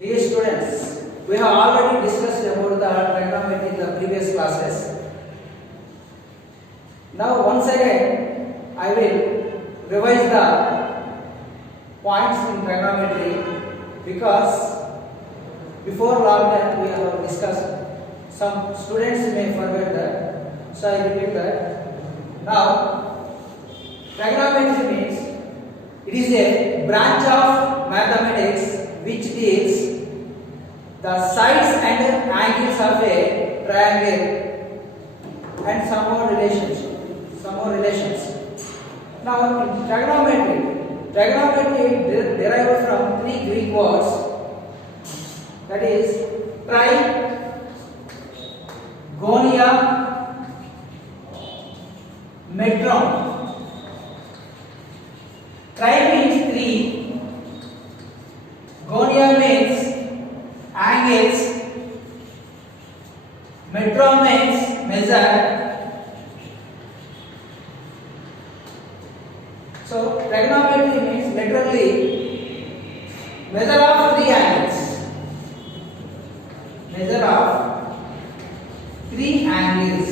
Dear students, we have already discussed about the trigonometry in the previous classes. Now once again I will revise the points in trigonometry because before lockdown we have discussed. Some students may forget that, so I repeat that. Now trigonometry means it is a branch of mathematics which deals the sides and angles of a triangle and some more relations. Now in trigonometry derived from three Greek words, that is gonia, metron. Tri means three, gonia means angles, metron means measure. So trigonometry means literally measure of three angles. Measure of three angles.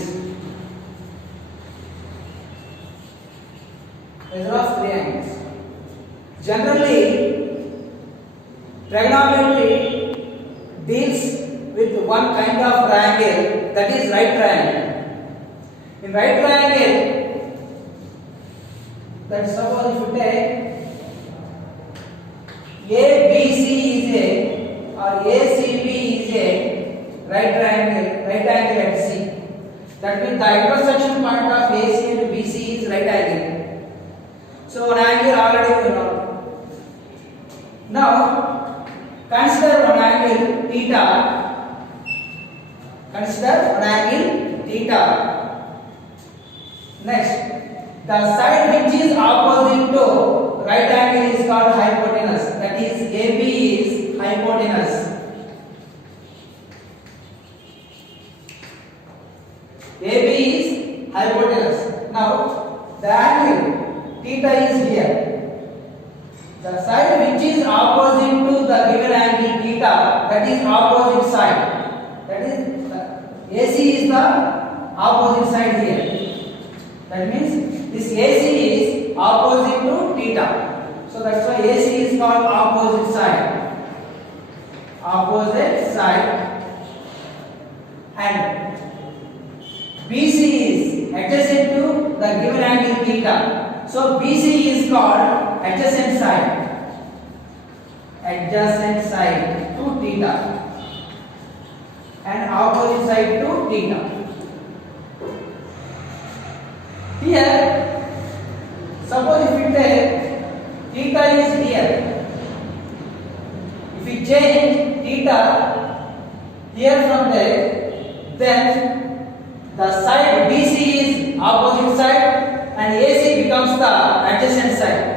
Measure of three angles. Generally, trigonometry deals with one kind of triangle, that is right triangle. In right triangle, that suppose if you take ABC is a or ACB is a right angle at C. That means the intersection point of AC and BC is right angle. So one angle already we know. Now consider one angle theta. Consider one angle theta. Next, the side which is opposite to right angle is called hypotenuse. That is AB is hypotenuse. AB is hypotenuse. Now the angle theta is here. The side which is opposite to the given angle theta, that is opposite side. That is AC is the opposite side here. That means this AC is opposite to theta. So that's why AC is called opposite side. Opposite side. And BC is adjacent to the given angle theta. So BC is called adjacent side. Adjacent side to theta. And opposite side to theta. Here, suppose if you take theta is here. If we change theta here from there, then the side BC is opposite side and AC becomes the adjacent side.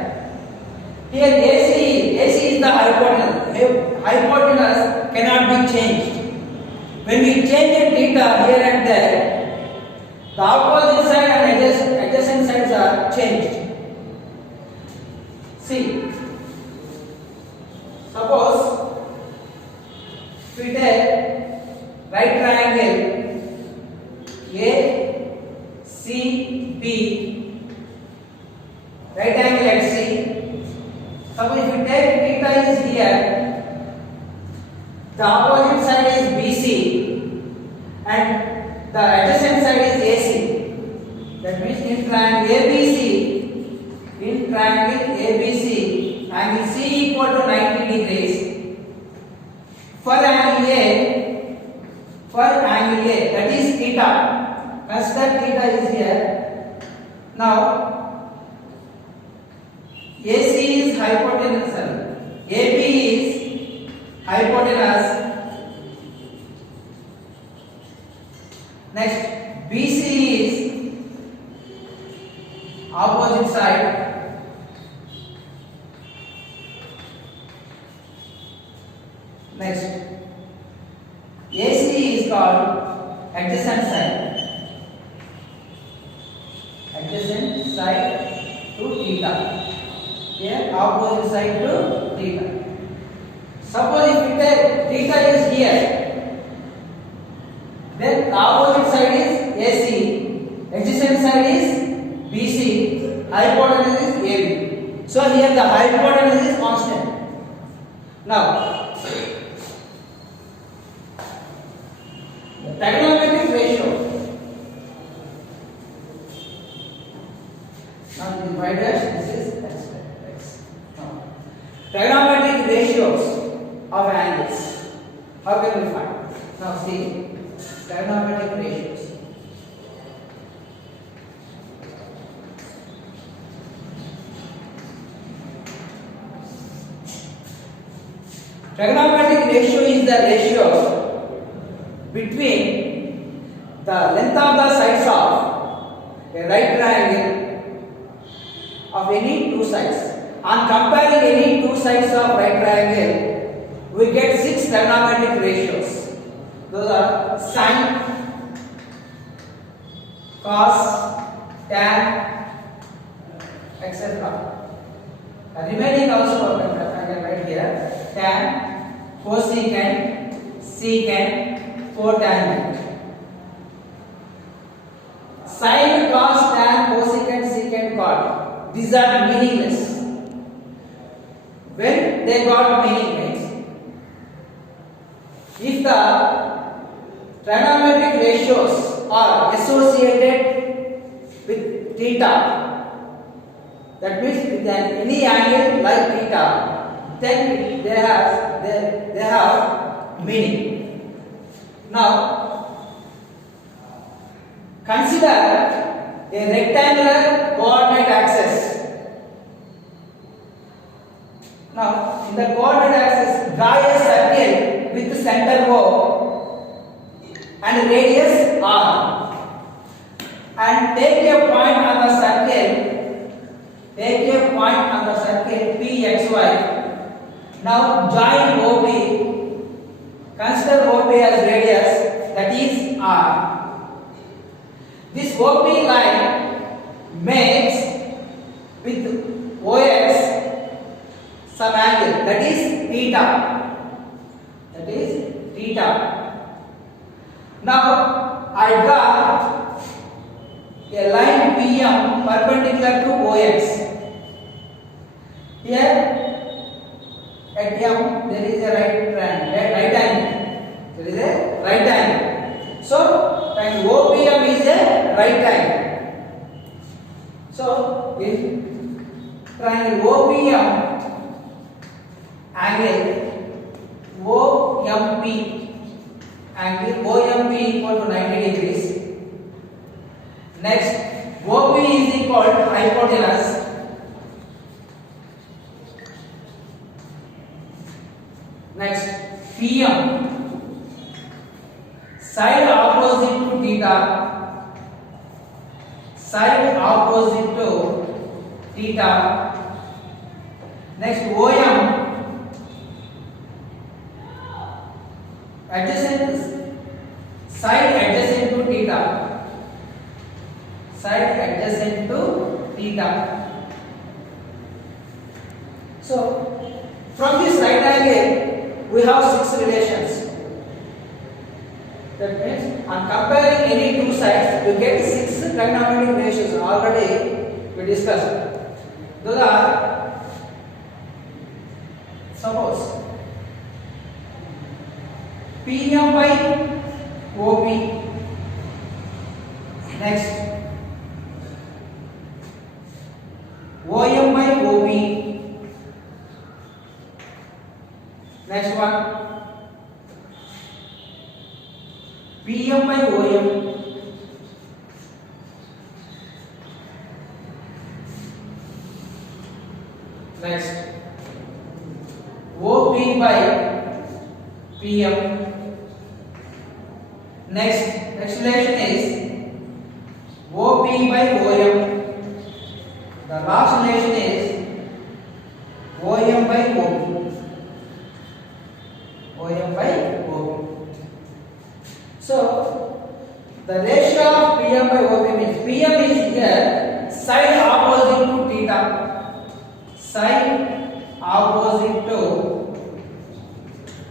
Here AC is the hypotenuse. Hypotenuse cannot be changed. When we change theta here and there, the opposite side and adjacent sides are changed. See, suppose if we take right triangle ACB, right angle at C. Suppose if we take theta is here, the opposite side is BC and the adjacent side is AC. That means in triangle ABC, angle C equal to 90 degrees. For angle A, that is theta. Consider theta is here. Now AC is hypotenuse. AB is hypotenuse. Next, BC is opposite side. Next, AC is called adjacent side. Adjacent side to theta. Here opposite side to theta. Suppose if theta is here, then the opposite side is AC, adjacent side is BC, hypotenuse is AB. So here the hypotenuse is constant. Now, the trigonometric ratio. Now this y dash, this is x. Now, trigonometric ratios of angles. How can we find? Now see, trigonometric ratios. Trigonometric ratio is the ratio between the length of the sides of a right triangle of any two sides. On comparing any two sides of right triangle, we get 6 trigonometric ratios. Those are sin, cos, tan, etc. Remaining also I can write here: tan, cosecant, secant, cotangent. Sin, cos, tan, cosecant, secant, cot. These are meaningless. When they got meaning means, if the trigonometric ratios are associated with theta, that means with any angle like theta, then they have meaning. Now, consider a rectangular coordinate axis. Now, in the coordinate axis, draw a circle with the center O and radius R, and take a point on the circle. Take a point on the circle PXY. Now join OP. Consider OP as radius, that is R. This OP line makes with OX some angle, that is theta. That is theta. Now I draw a line PM perpendicular to OX. Here at M there is a right angle. There is a right angle. So triangle OPM is a right angle. So in triangle OPM angle OMP equal to 90 degrees. Next, OP is equal to hypotenuse. Next, PM, side opposite to theta. Side opposite to theta. Next, OM, side adjacent to theta. Side adjacent to theta. So from this right angle we have 6 relations. That means on comparing any two sides we get 6 trigonometric ratios. Already we discussed. Those are, suppose PM by OP. Next, OM by OP. Next one, PM by OM. Next, OP by PM. Next relation is OP by OM. The last relation is OM by OP. OM by OP. So the ratio of PM by OP means PM is here side opposite to theta. Side opposite to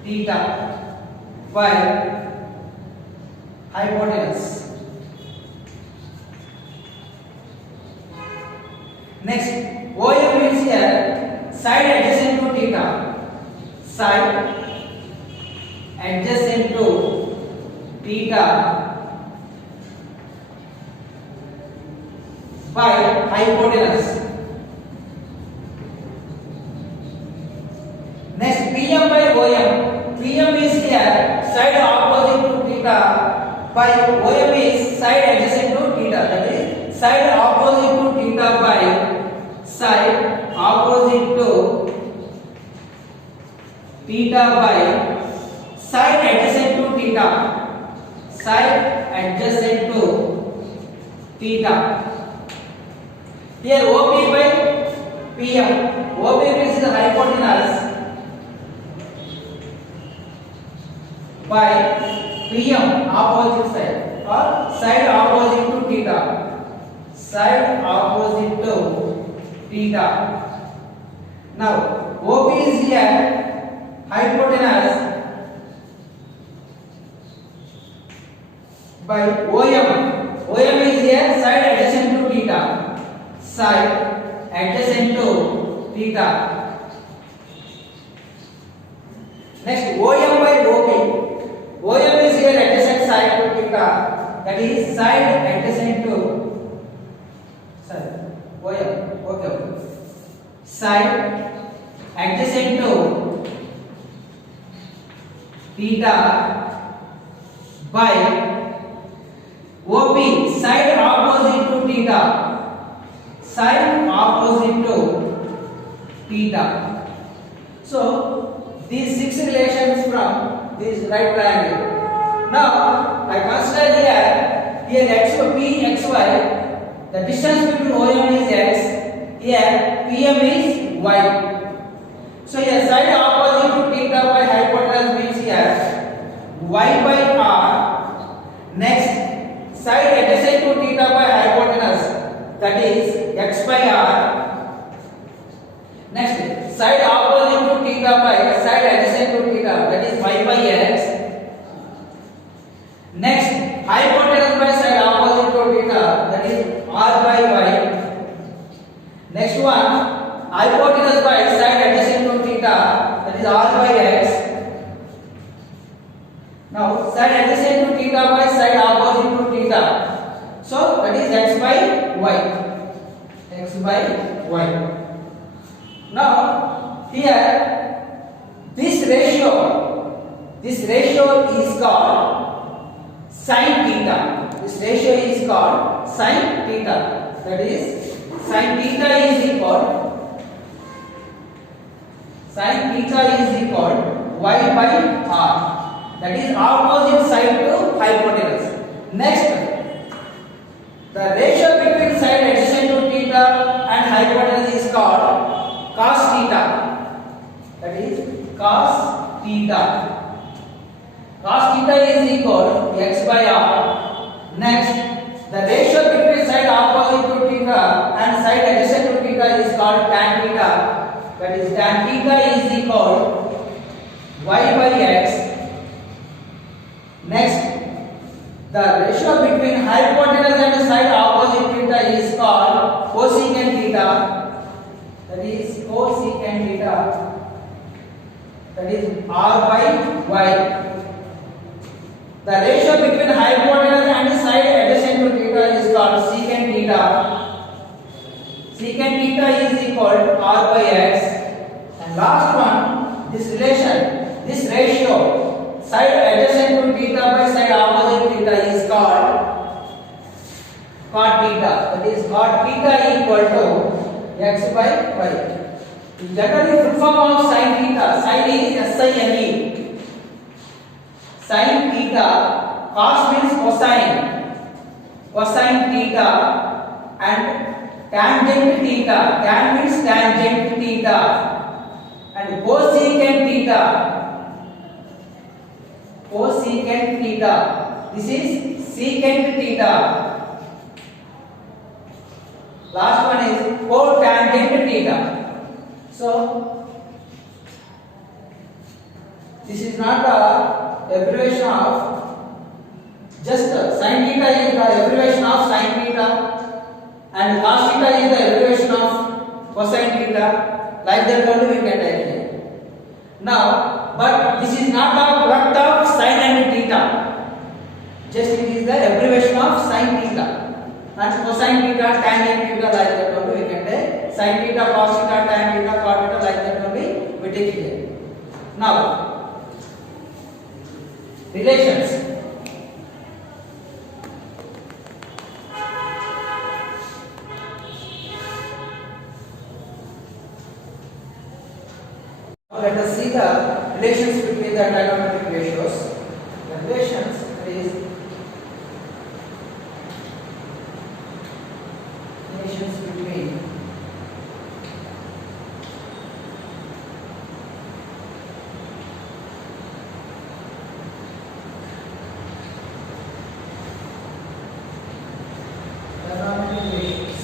theta by hypotenuse. Next, OM means here side adjacent to theta. Side adjacent to theta by hypotenuse. Next, PM by OM. PM is here side opposite to theta by OM is side adjacent to theta. That is side opposite to theta by side opposite to theta by side adjacent to theta. Side adjacent to theta. Here OP by PM. OP is the hypotenuse by PM opposite side or side opposite to theta. Side opposite to theta. Now OP is here hypotenuse by OM. OM is here side adjacent to theta. Side adjacent to theta. Next, OM by OP. OM is here adjacent side to theta. That is side adjacent to OM. Okay. Side adjacent to theta by OP. Side opposite to theta. Side opposite to theta. So these six relations from this right triangle. Now I consider here x p x y. The distance between OM is x. Here PM is y. So here side opposite to theta by hypotenuse means here y by r. Next, side adjacent to theta by hypotenuse, that is x by r. Next, side opposite to theta by side adjacent to theta, that is y by x. Next, hypotenuse by side opposite to theta, that is r by y. Next one, hypotenuse by side adjacent to theta, that is r by x. Now side adjacent to theta by side opposite to theta, so that is x by y. X by y. Now here this ratio is called sin theta. This ratio is called sin theta. That is sin theta is equal y by r. That is opposite side to hypotenuse. Next, the ratio between side adjacent to theta and hypotenuse is called cos theta. That is cos theta. Cos theta is equal x by r. Next, the ratio between side opposite to theta and side adjacent to theta is called tan theta. That is tan theta is equal y by x. Next, the ratio between hypotenuse and side opposite theta is called cosecant theta. That is cosecant theta. That is r by y. The ratio between hypotenuse and side adjacent to theta is called secant theta. Secant theta is equal to r by x. And last one, this ratio, side adjacent to theta by side opposite theta is called cot theta. That is cot theta equal to x by y. Generally, full form of sin theta. Sin is SINE. Sin theta. Cos means cosine. Cosine theta and tangent theta. Tan means tangent theta. And cosecant theta. Cosecant theta. This is secant theta. Last one is cotangent theta. So this is not the abbreviation of just sin theta is the abbreviation of sin theta and cos theta is the abbreviation of cosine theta. Like that only we can take it. Now, but this is not the product of sin and theta. Just it is the abbreviation of sin theta and cosine theta, tan theta. Like that only we can take sin theta, cos theta, tan theta, cot theta. Like that only we take it. Now, relations. Let us see the relations between the trigonometric ratios. The relations is relations between trigonometric ratios.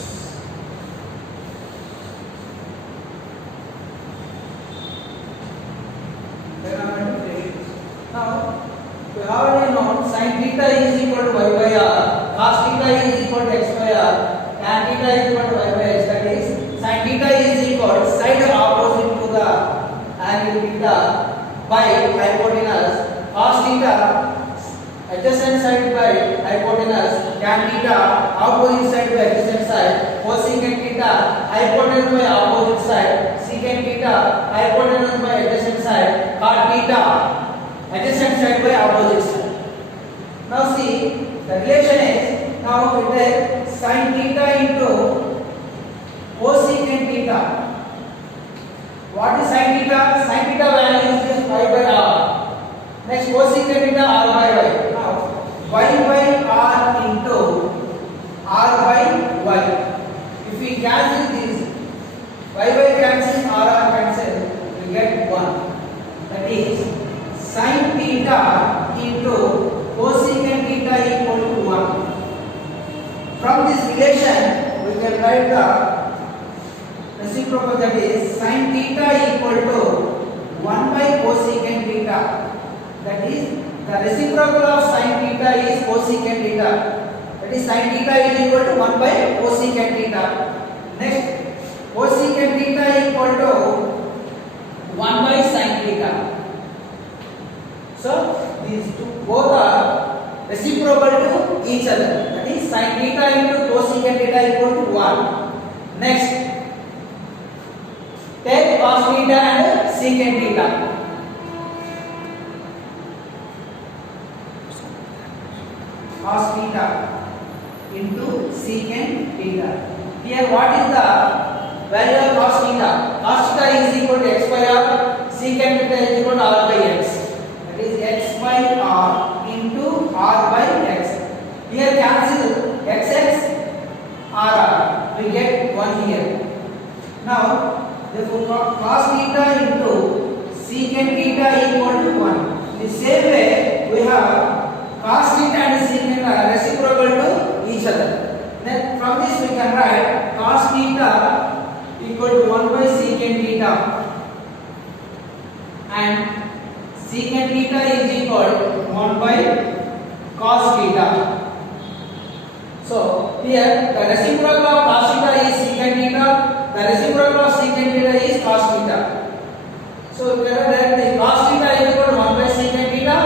Now, we already know sin theta is equal to y by r, cos theta is equal to x by r, tan theta is equal to y by x. That is, sin theta is equal side opposite to the angle theta by hypotenuse, cos theta adjacent side by hypotenuse, tan theta opposite side by adjacent side, cosecant theta hypotenuse by opposite side, secant theta hypotenuse by adjacent side, cot theta adjacent side by opposite side. Now see, the relation is, now we take sin theta into cosecant theta. What is sin theta? Sin theta value is just y by r. Next cosecant theta r by y. Now y by r into r by y. If we cancel this, y cancel, r cancel, we get 1. That is sin theta into cosecant theta equal to 1. From this relation, we can write the reciprocal, that is sin theta equal to 1 by cosecant theta. That is, the reciprocal of sin theta is cosecant theta. That is, sin theta is equal to 1 by cosecant theta. Next, cosecant theta equal to 1 by sin theta. So these two both are reciprocal to each other. That is, sin theta into cosecant theta equal to 1. Next, take cos theta and secant theta. Cos theta into secant theta. Here, what is the value of cos theta? Cos theta is equal to x by r. Secant theta is equal to r by x. Is x by r into r by x. Here cancel x r. We get 1 here. Now, therefore cos theta into secant theta equal to 1. The same way, we have cos theta and secant are reciprocal to each other. Then from this we can write cos theta equal to 1 by secant theta and secant theta is equal to 1 by cos theta. So here the reciprocal of cos theta is secant theta, the reciprocal of secant theta is cos theta. So we can write the cos theta is equal to 1 by secant theta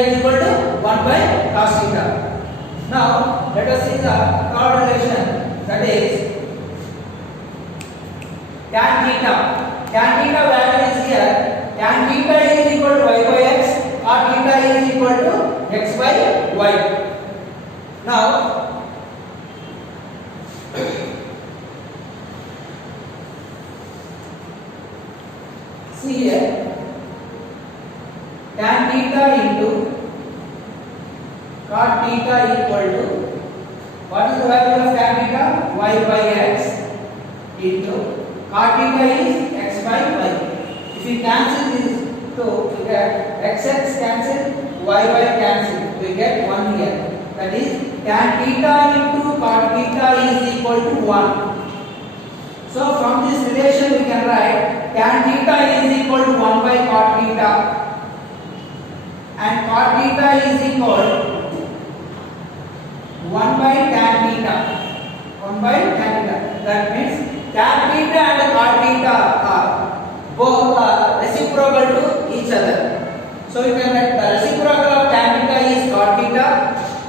is equal to 1 by cos theta. Now let us see the third relation, that is tan theta. Tan theta value is here. Tan theta is equal to y by x, cot theta is equal to x by y. Now, see here, tan theta into cot theta equal to, what is the value of tan theta? Y by x into cot theta is x by y. If we cancel these two, we get x cancel, y cancel, we get 1 here. That is, tan theta into cot theta is equal to 1. So from this relation we can write tan theta is equal to 1 by cot theta and cot theta is equal 1 by tan theta. 1 by tan theta. That means tan theta and cot theta are both reciprocal to each other. So you can write the reciprocal of tan theta is cot theta.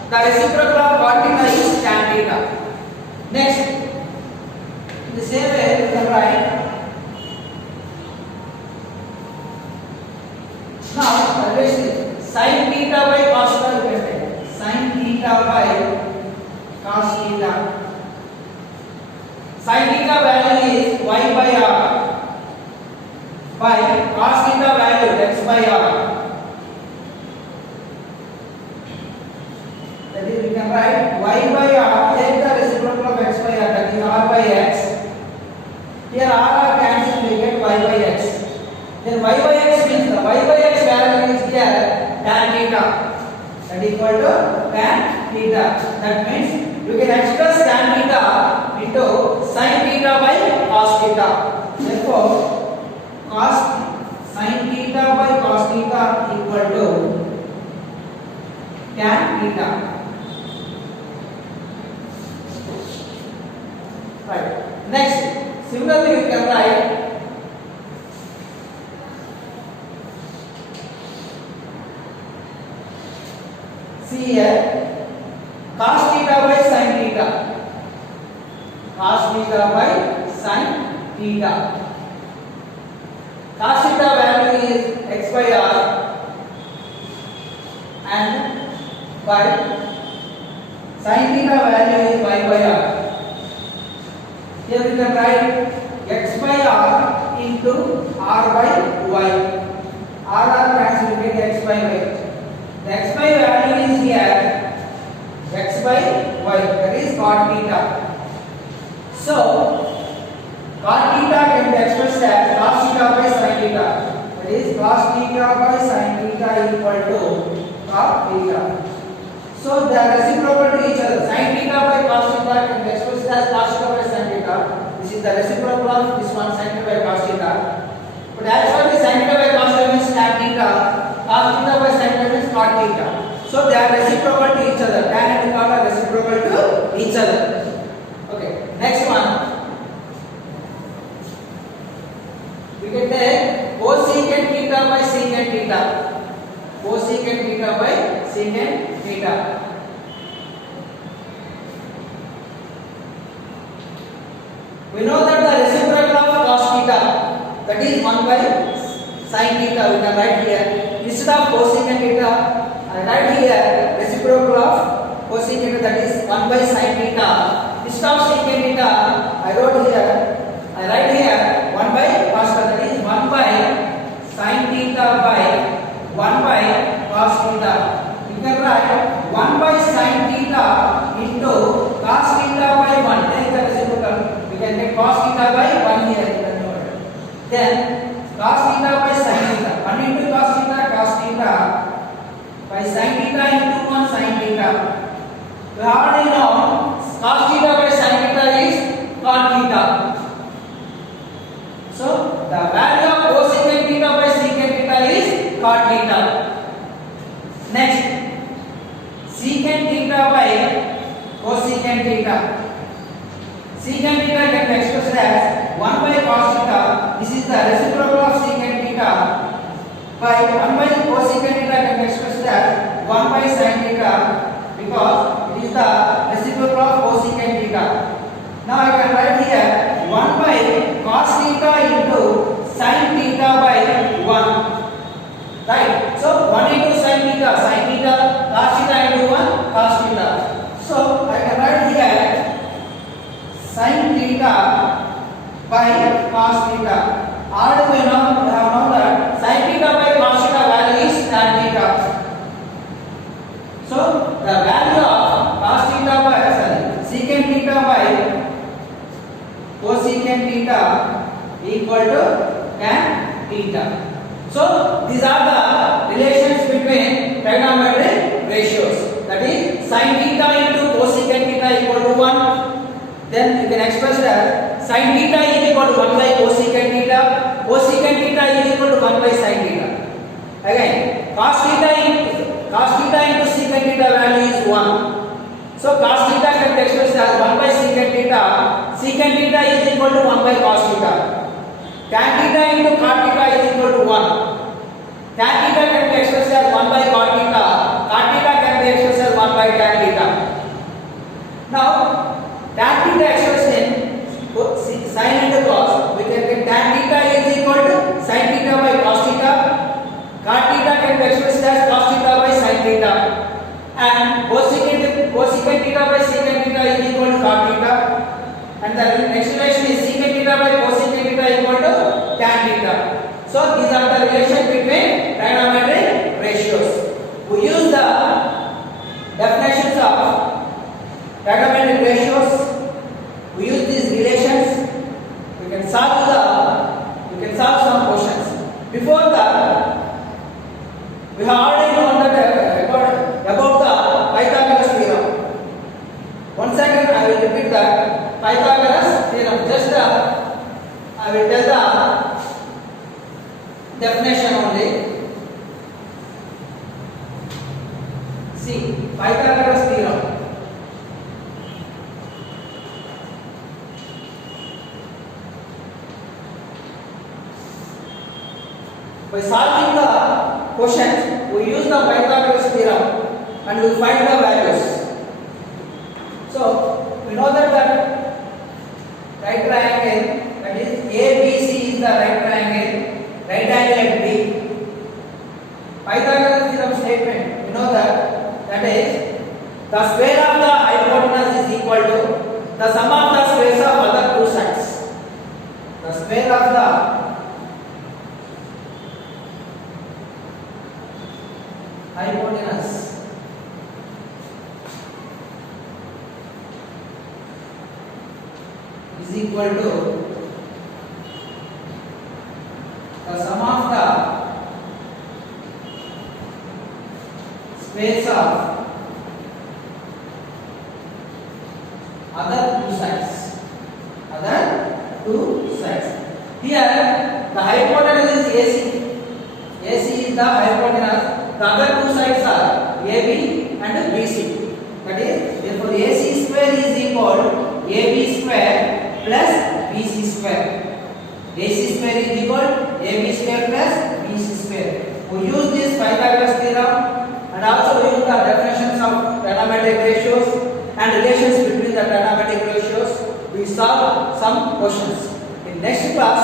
The reciprocal of cot theta is tan theta. Next, in the same way you can write. Now relation sin theta by cos theta you can take. Sin theta by cos theta. Sin theta value is y by r by cos theta value x by r. That is we can write y by r, take the reciprocal of x by r, that is r by x. Here r cancel, we get y by x. Then y by x means the y by x value is here tan theta. That is equal to tan theta. That means you can express tan theta into sin theta by cos theta. Therefore, cos sin theta by cos theta equal to tan theta. Right. Next, similarly you can write see here cos theta by sin theta. Cos theta by sin theta. Cos theta value is x by r and by sin theta value is y by r. Here we can write x by r into r by y. R cancel, we get x by y. The x by value is here x by y, that is cot theta. So cot theta can be expressed as cos theta by sin theta. That is cos theta by sin theta equal to cot theta. So they are reciprocal to each other. Sin theta by cos theta can be expressed as cos theta by sin theta. This is the reciprocal of this one, sin theta by cos theta. But actually sin theta by cos theta means tan theta. Cos theta by sin theta means cot theta. So they are reciprocal to each other. Tan and cot are reciprocal to each other. Okay. Next one. We can take cosecant theta by secant theta. Cosecant theta by secant theta. We know that the reciprocal of cos theta, that is 1 by sin theta. We can write here instead of cosecant theta, I write here reciprocal of cosecant theta, that is 1 by sin theta. Instead of secant theta, I write here 1 by cos theta, that is 1 by sin theta by 1 by cos theta. You can write 1 by sin theta into cos theta by 1. Take the reciprocal. We can get cos theta by 1 here. Then cos theta by sin theta. 1 into cos theta by sin theta into 1 sin theta. We already know cos theta by sin theta is cot theta. So the value of cosecant theta by secant theta is cot theta. Next, secant theta by cosecant theta. Secant theta can be expressed as 1 by cos theta. This is the reciprocal of secant theta by 1 by cosecant theta can be expressed as 1 by sin theta because it is the reciprocal of cosecant theta. Now I can write here 1 by cos theta into sin theta by 1. Right? So 1 into sin theta, cos theta into 1, cos theta. So I can write here sin theta by cos theta. Already we have known that sin theta by cos theta value is tan theta. So the value of cos theta by secant theta by cosecant theta equal to tan theta. So these are the relations between trigonometric ratios. That is sin theta into cosecant theta equal to 1. Then you can express that sin theta is equal to 1 by cosecant theta. Cosecant theta is equal to 1 by sin theta. Again, cos theta into So cos theta can be expressed as 1 by secant theta. Secant theta is equal to 1 by cos theta. Tan theta into cot theta is equal to 1. Tan theta can be expressed as 1 by cot theta. Cot theta can be expressed as 1 by tan theta. Now, tan theta expressed in sin into cos, we can get tan theta is equal to sin theta by cos theta. Cot theta can be expressed as cos theta by sin theta. And cosecant theta by secant theta is equal to cot theta. And the next relation is secant theta by cosecant theta equal to tan theta. So these are the relation between trigonometric ratios. We use the definitions of trigonometric ratios. We use these relations. We can solve some questions. Before that, we have already known that about the Pythagoras theorem. Once again, I will repeat the Pythagoras theorem. Just I will tell the definition only. See, Pythagoras theorem. By solving the questions, we use the Pythagoras theorem and we find the values. So, we know that the right triangle, that is ABC is the right triangle at B. Pythagoras theorem statement, we know that is the square of the hypotenuse is equal to the sum of the squares of other two sides. The square of the hypotenuse is equal to the sum of the squares of other two sides. Here the hypotenuse is AC. AC is the hypotenuse. The other two sides are AB and BC. That is, therefore AC square is equal to AB square plus BC square. AC square is equal to AB square plus BC square. We use this Pythagoras theorem and also we use the definitions of trigonometric ratios and relations between the trigonometric ratios. We solve some questions. In next class,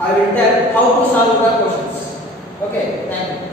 I will tell how to solve the questions. Okay, thank you.